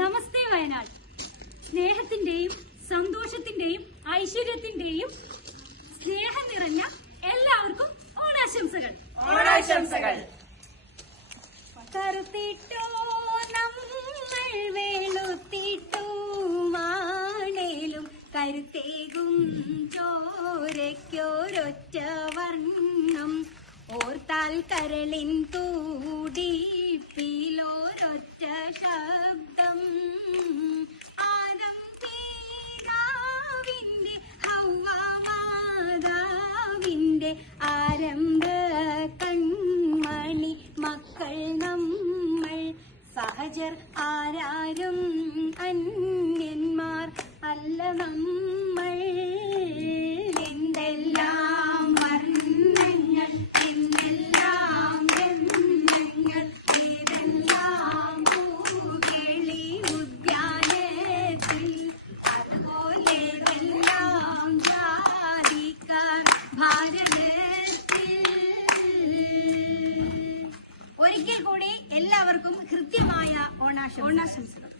നമസ്തേ വയനാട്. സ്നേഹത്തിന്റെയും സന്തോഷത്തിന്റെയും ഐശ്വര്യത്തിന്റെയും സ്നേഹം നിറഞ്ഞ എല്ലാവർക്കും ഓണാശംസകൾ. കറുത്തിട്ടോ നമ്മൾ വെളുത്തിട്ടോ മാണേലും കരുത്തേകും ചോരയ്ക്കൊരൊറ്റ വർണ്ണം ഓർത്താൽ കരളിൻ തൂടിപ്പിലൊരൊറ്റ ശബ്ദം ആദം പിതാവിന്റെ ഹവ്വ മാതാവിന്റെ ആരംഭ കൺമണി മക്കൾ നമ്മൾ സഹജർ ആരാരും അന്യന്മാർ അല്ല നമ്മൾ. എന്തെല്ലാം വർണ്ണങ്ങൾ എന്തെല്ലാം ബന്ധങ്ങൾ ഏതെല്ലാം പൂവേളി ഉദ്യാനത്തിൽ അതുപോലെ എല്ലാം ജാതിക്കാർ ഭാരതത്തിൽ. ഒരിക്കൽ കൂടി എല്ലാവർക്കും കൃത്യമായ ഓണാശംസകൾ.